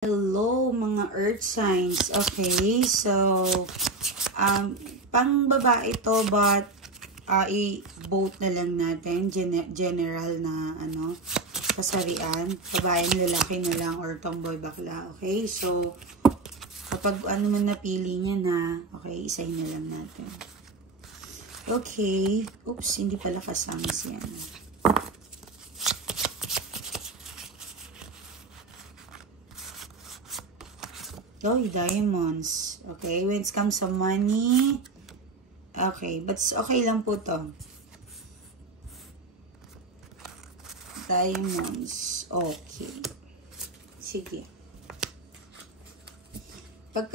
Hello mga earth signs. Okay, so pang babae to but i-vote na lang natin general na kasarian. Babae, lalaki na lang or tomboy bakla. Okay, so kapag ano man napili niya na, okay, isahin na lang natin. Okay, oops, hindi pala kasama siya. Oh, diamonds. Okay, when it comes to money, okay, but okay lang po to. Diamonds. Okay. Sige. Pag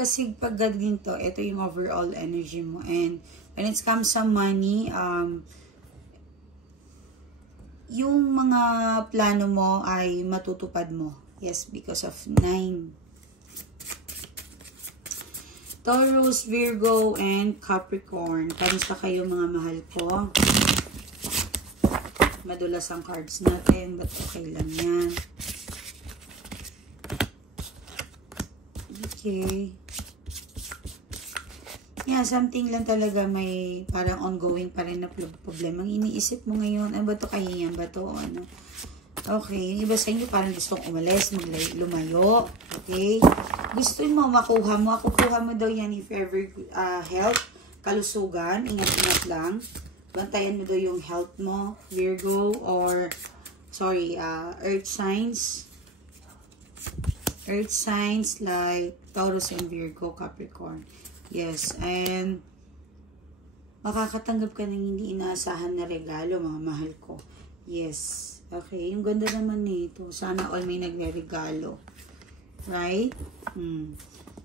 ganyan to, ito yung overall energy mo. And when it comes to money, yung mga plano mo ay matutupad mo. Yes, because of 9. Taurus, Virgo, and Capricorn. Kamusta kayo mga mahal ko? Madulas ang cards natin, but okay lang yan. Okay. Yeah, something lang talaga may parang ongoing pa rin na problema. Ang iniisip mo ngayon, ano ba ito, kahiyan ba ito? Ano? Okay, yung iba sa inyo parang gustong umalis, lumayo. Okay? Gusto mo makuha mo, kukuha mo daw yan if ever health, kalusugan, ingat-ingat lang. Bantayan mo daw yung health mo, Virgo, or, sorry, earth signs. Earth signs like Taurus and Virgo, Capricorn. Yes, and makakatanggap ka ng hindi inaasahan na regalo, mga mahal ko. Yes. Okay, yung ganda naman nito. Sana all may nagre-regalo. Right?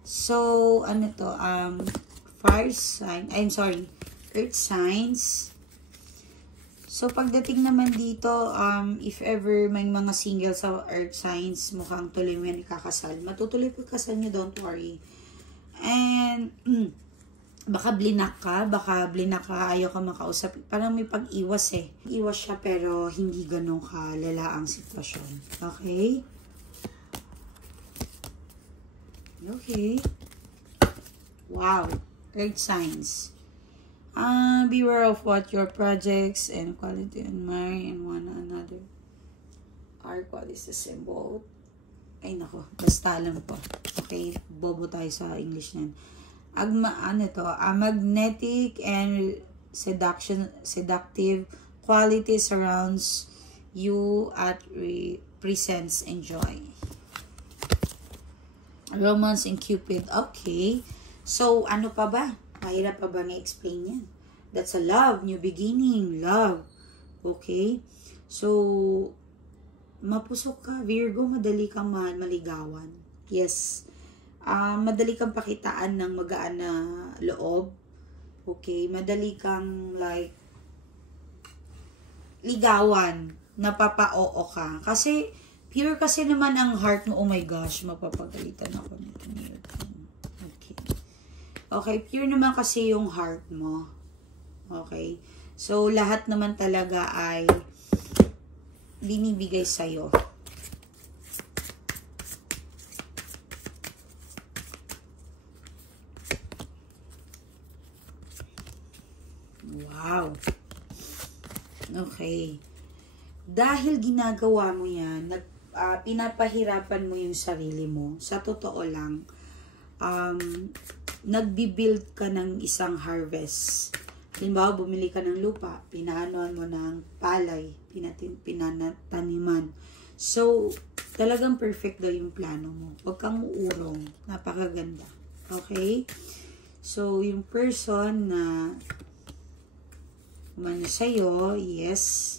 So, ano to? Fire sign. I'm sorry. Earth signs. So, pagdating naman dito, if ever may mga single sa earth signs, mukhang tuloy mo yan ikakasal. Matutuloy po kasal nyo, don't worry. And, baka blinak ka, ayaw ka makausap. Parang may pag-iwas eh. Iwas siya pero hindi ganun kalala ang sitwasyon. Okay? Okay. Wow. Earth signs. Beware of what your projects and quality admire in one another. What is the symbol? Ay nako, basta lang po. Okay, bobo tayo sa English nan. Magnetic and seductive quality surrounds you at presents enjoy. Romance and Cupid. Okay. So, ano pa ba? Mahirap pa ba na-explain yan? That's a love. New beginning. Love. Okay. So, mapusok ka. Virgo, madali kang maligawan. Yes. Madali kang pakitaan ng magaan na loob. Okay? Madali kang like ligawan. Napapa-oo ka. Kasi pure kasi naman ang heart mo. Oh my gosh, mapapagalitan ako nito. Okay. Okay, pure naman kasi yung heart mo. Okay? So, lahat naman talaga ay binibigay sa'yo. Wow. Okay. Dahil ginagawa mo yan, pinapahirapan mo yung sarili mo. Sa totoo lang, nagbibuild ka ng isang harvest. Halimbawa, bumili ka ng lupa, pinaanoan mo ng palay, pinataniman. So, talagang perfect daw yung plano mo. Huwag kang uurong. Napakaganda. Okay? So, yung person na umano sa'yo, yes.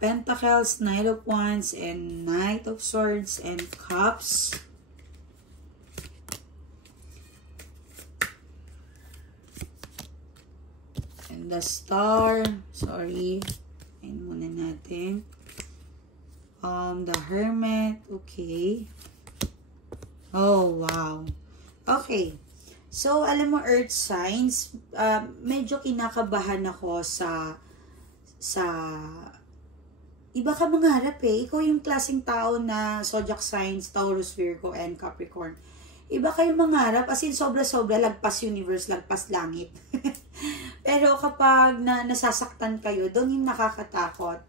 Pentacles, Knight of Wands, and Knight of Swords, and Cups. And the Star. Sorry. Ayan muna natin. The Hermit. Okay. Oh, wow. Okay. So, alam mo, earth signs, medyo kinakabahan ako sa iba ka mangarap eh. Ikaw yung klaseng tao na zodiac signs, Taurus, Virgo, and Capricorn. Iba kayo mangarap, as in sobra-sobra, lagpas universe, lagpas langit. Pero kapag nasasaktan kayo, doon yung nakakatakot.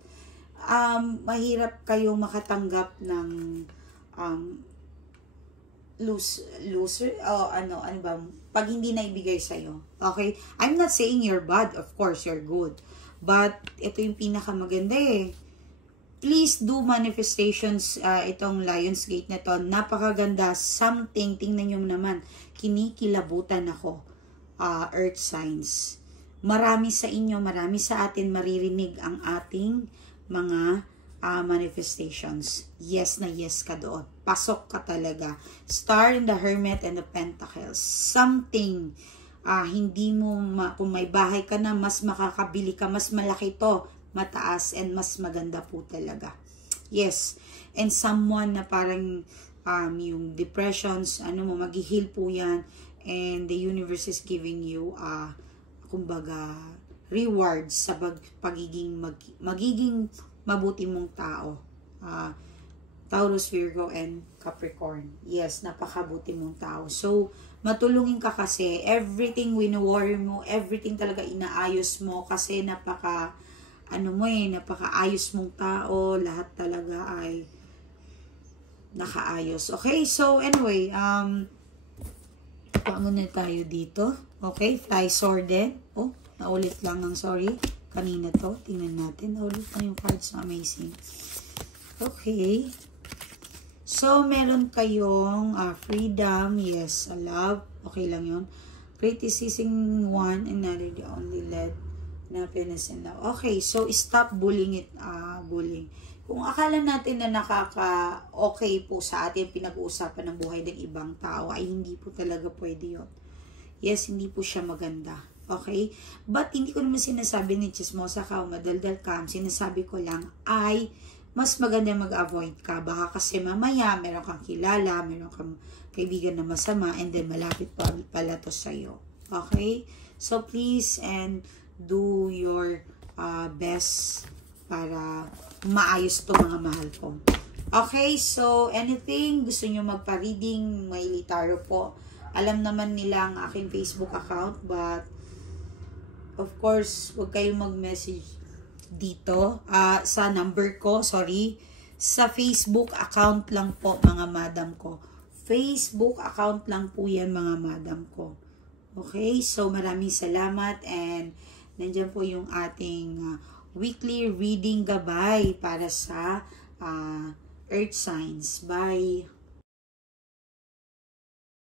Mahirap kayong makatanggap ng loser, o ano ba, pag hindi na ibigay sa'yo. Okay? I'm not saying you're bad, of course, you're good. But, ito yung pinakamaganda eh. Please do manifestations, itong Lionsgate na to. Napakaganda. Something, tingnan nyo naman, kinikilabutan ako. Earth signs. Marami sa inyo, marami sa atin maririnig ang ating mga manifestations. Yes na yes ka doon. Pasok ka talaga. Star in the Hermit and the Pentacles. Something, hindi mo, kung may bahay ka na, mas makakabili ka, mas malaki to, mataas, and mas maganda po talaga. Yes. And someone na parang yung depressions, mag-heal po yan, and the universe is giving you kumbaga rewards sa magiging mabuti mong tao. Taurus, Virgo, and Capricorn. Yes, napakabuti mong tao. So, matulungin ka kasi everything wino-worry mo, everything talaga inaayos mo kasi napakaayos mong tao, lahat talaga ay nakaayos. Okay, so anyway, muna tayo dito. Okay, fly sword din. Oh, naulit lang ang sorry. Kanina to, tingnan natin. Naulit na yung cards, amazing. Okay. So, meron kayong freedom, yes, love, okay lang yun. Criticizing one, another, the only led, happiness and love. Okay, so stop bullying bullying. Kung akala natin na nakaka-okay po sa atin pinag-uusapan ng buhay ng ibang tao, ay hindi po talaga pwede yun. Yes, hindi po siya maganda. Okay? But hindi ko naman sinasabi ni chismosa ka o madaldal ka. Sinasabi ko lang ay mas maganda mag-avoid ka. Baka kasi mamaya meron kang kilala, meron kang kaibigan na masama, and then malapit pala to sa'yo. Okay? So please and do your best para maayos to mga mahal ko. Okay, so anything gusto nyo magpa-reading, may litaro po. Alam naman nila ang aking Facebook account, but of course, huwag kayong mag-message dito sa number ko, sorry. Sa Facebook account lang po mga madam ko. Facebook account lang po yan mga madam ko. Okay, so maraming salamat, and nandyan po yung ating weekly reading gabay para sa Earth Signs. Bye!